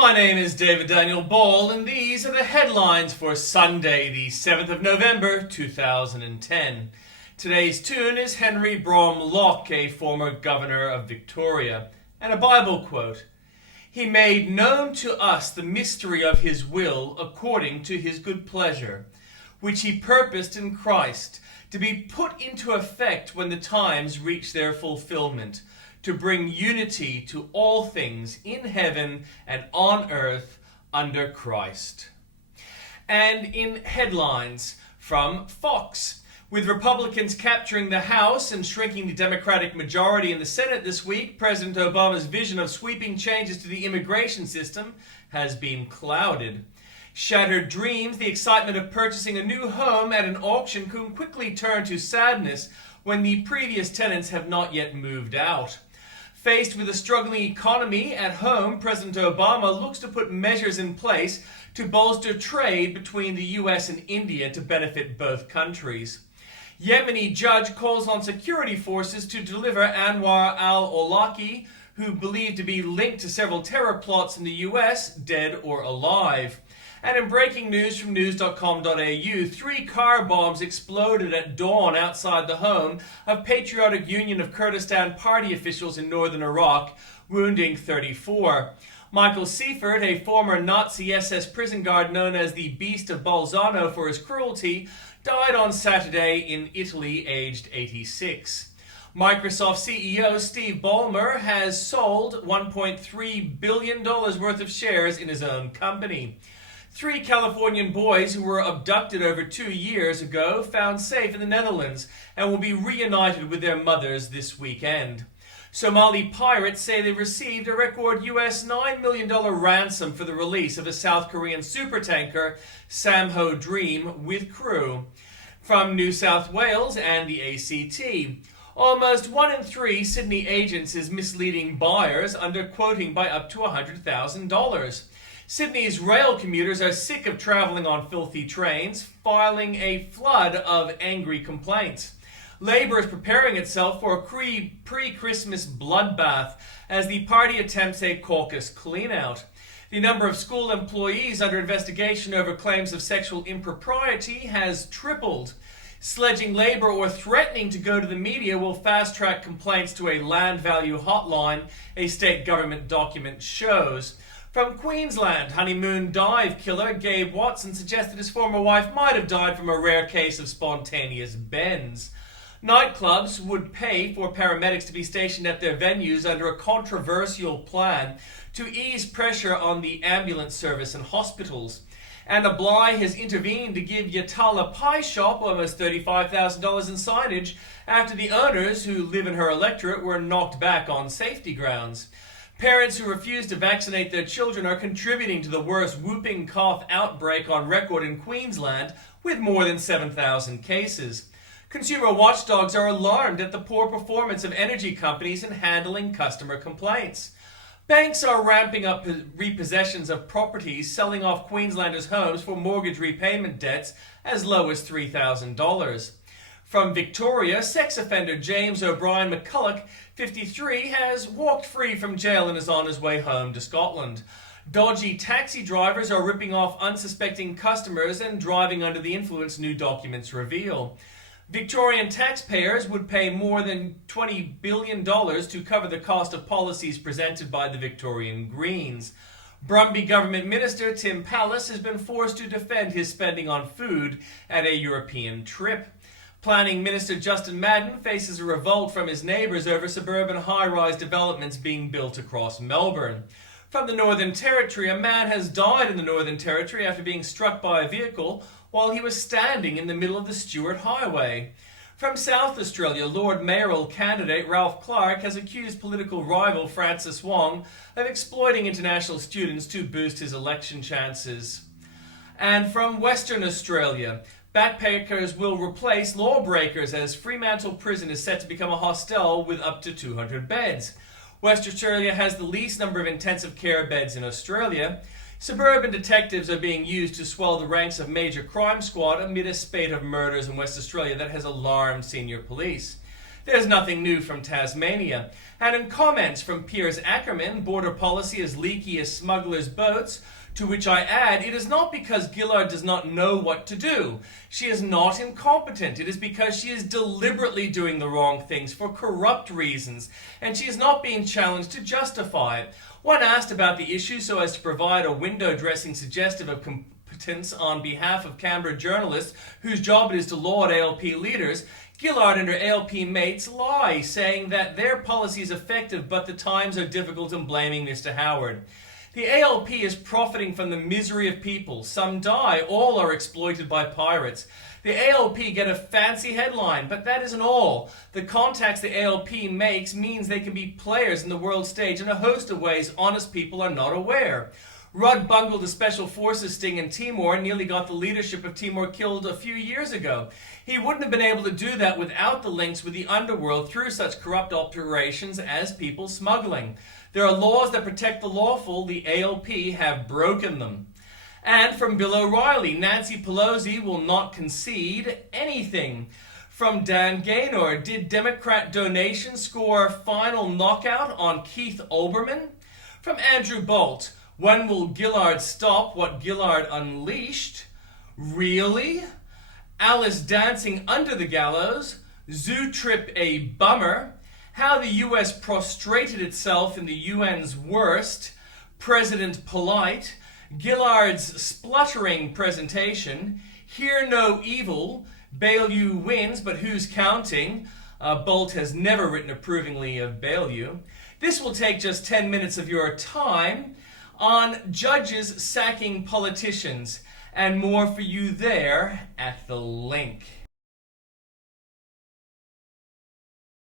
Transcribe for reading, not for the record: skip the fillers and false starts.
My name is David Daniel Ball, and these are the headlines for Sunday, the 7th of November, 2010. Today's tune is Henry Brom Locke, a former governor of Victoria, and a Bible quote. He made known to us the mystery of his will according to his good pleasure, which he purposed in Christ, to be put into effect when the times reach their fulfillment, to bring unity to all things in heaven and on earth under Christ. And in headlines from Fox, with Republicans capturing the House and shrinking the Democratic majority in the Senate this week, President Obama's vision of sweeping changes to the immigration system has been clouded. Shattered dreams, the excitement of purchasing a new home at an auction can quickly turn to sadness when the previous tenants have not yet moved out. Faced with a struggling economy at home, President Obama looks to put measures in place to bolster trade between the US and India to benefit both countries. Yemeni judge calls on security forces to deliver Anwar al-Awlaki, who believed to be linked to several terror plots in the US, dead or alive. And in breaking news from news.com.au, 3 car bombs exploded at dawn outside the home of Patriotic Union of Kurdistan party officials in northern Iraq, wounding 34. Michael Seifert, a former Nazi SS prison guard known as the Beast of Bolzano for his cruelty, died on Saturday in Italy, aged 86. Microsoft CEO Steve Ballmer has sold $1.3 billion worth of shares in his own company. 3 Californian boys who were abducted over 2 years ago found safe in the Netherlands and will be reunited with their mothers this weekend. Somali pirates say they received a record US $9 million ransom for the release of a South Korean supertanker, Samho Dream, with crew. From New South Wales and the ACT, almost 1 in 3 Sydney agents is misleading buyers, underquoting by up to $100,000. Sydney's rail commuters are sick of travelling on filthy trains, filing a flood of angry complaints. Labour is preparing itself for a pre-Christmas bloodbath as the party attempts a caucus clean-out. The number of school employees under investigation over claims of sexual impropriety has tripled. Sledging Labour or threatening to go to the media will fast-track complaints to a land value hotline, a state government document shows. From Queensland, honeymoon dive killer Gabe Watson suggested his former wife might have died from a rare case of spontaneous bends. Nightclubs would pay for paramedics to be stationed at their venues under a controversial plan to ease pressure on the ambulance service and hospitals. Anna Bligh has intervened to give Yatala Pie Shop almost $35,000 in signage after the owners, who live in her electorate, were knocked back on safety grounds. Parents who refuse to vaccinate their children are contributing to the worst whooping cough outbreak on record in Queensland, with more than 7,000 cases. Consumer watchdogs are alarmed at the poor performance of energy companies in handling customer complaints. Banks are ramping up repossessions of properties, selling off Queenslanders' homes for mortgage repayment debts as low as $3,000. From Victoria, sex offender James O'Brien McCulloch, 53, has walked free from jail and is on his way home to Scotland. Dodgy taxi drivers are ripping off unsuspecting customers and driving under the influence, new documents reveal. Victorian taxpayers would pay more than $20 billion to cover the cost of policies presented by the Victorian Greens. Brumby Government Minister Tim Pallas has been forced to defend his spending on food at a European trip. Planning Minister Justin Madden faces a revolt from his neighbours over suburban high-rise developments being built across Melbourne. From the Northern Territory, a man has died in the Northern Territory after being struck by a vehicle while he was standing in the middle of the Stuart Highway. From South Australia, Lord Mayoral candidate Ralph Clark has accused political rival Francis Wong of exploiting international students to boost his election chances. And from Western Australia, backpackers will replace lawbreakers as Fremantle Prison is set to become a hostel with up to 200 beds. Western Australia has the least number of intensive care beds in Australia. Suburban detectives are being used to swell the ranks of major crime squad amid a spate of murders in West Australia that has alarmed senior police. There's nothing new from Tasmania. And in comments from Piers Ackerman, border policy as leaky as smugglers' boats, to which I add, it is not because Gillard does not know what to do. She is not incompetent. It is because she is deliberately doing the wrong things for corrupt reasons, and she is not being challenged to justify it. When asked about the issue so as to provide a window dressing suggestive of competence on behalf of Canberra journalists whose job it is to laud ALP leaders, Gillard and her ALP mates lie, saying that their policy is effective but the times are difficult, and blaming Mr. Howard. The ALP is profiting from the misery of people. Some die, all are exploited by pirates. The ALP get a fancy headline, but that isn't all. The contacts the ALP makes means they can be players in the world stage in a host of ways honest people are not aware. Rudd bungled a special forces sting in Timor and nearly got the leadership of Timor killed a few years ago. He wouldn't have been able to do that without the links with the underworld through such corrupt operations as people smuggling. There are laws that protect the lawful. The ALP have broken them. And from Bill O'Reilly, Nancy Pelosi will not concede anything. From Dan Gaynor, did Democrat donations score a final knockout on Keith Olbermann? From Andrew Bolt, when will Gillard stop what Gillard unleashed? Really? Alice dancing under the gallows? Zoo trip a bummer? How the US prostrated itself in the UN's worst? President polite? Gillard's spluttering presentation? Hear no evil? Baillieu wins, but who's counting? Bolt has never written approvingly of Baillieu. This will take just 10 minutes of your time on judges sacking politicians, and more for you there at the link.